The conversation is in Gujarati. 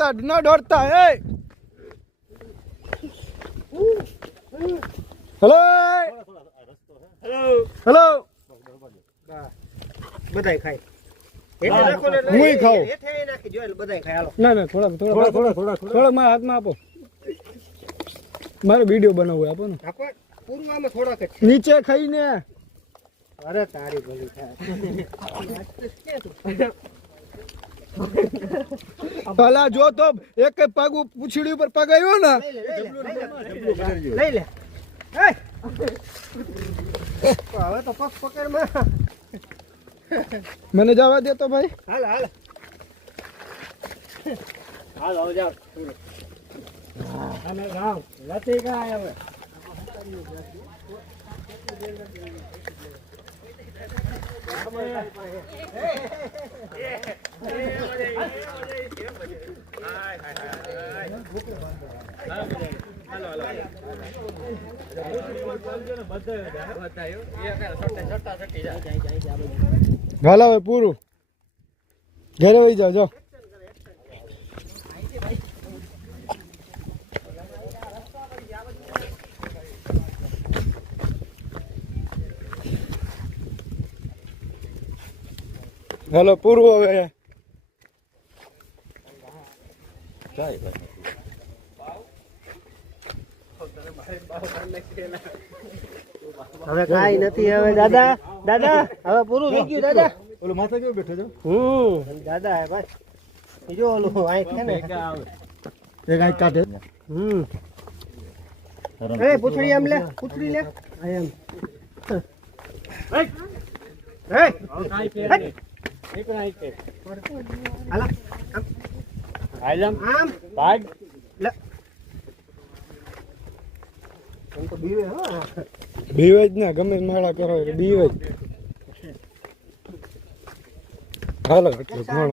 દોડતા એ હેલો હેલો બધાય ખાય હું ખાઉં નાખી જો બધાય ખાય હાલો ના થોડા મારા હાથમાં આપો મારે વિડીયો બનાવવો આપો ને પૂર્વમાં થોડાક જ નીચે ખાઈને અરે તારી ભલી થાય ભલા જો તો એક પગ પૂછડી ઉપર પગ આવ્યો ને લઈ લે હવે તો પગ પકડમાં મને જવા દે તો ભાઈ હાલ હાલ હાલ આવ જાવ અને ગાવ લતી ગાય હવે હાલ હવે પૂરું ઘરે વહી જાઓ જાઓ હાલો પૂરું હવે હવે કાઈ નથી હવે દાદા દાદા હવે પૂરું થઈ ગયું દાદા ઓલો માથા કેવો બેઠો છો દાદા હે ભાઈ જો ઓલું આઈ છે ને એક આંખ કાઢે એ પૂછડી આમ લે પૂછડી લે આ એમ બીવે જ ને ગમે માળા કરો એટલે બીવે જ હાલો એટલે ઘણો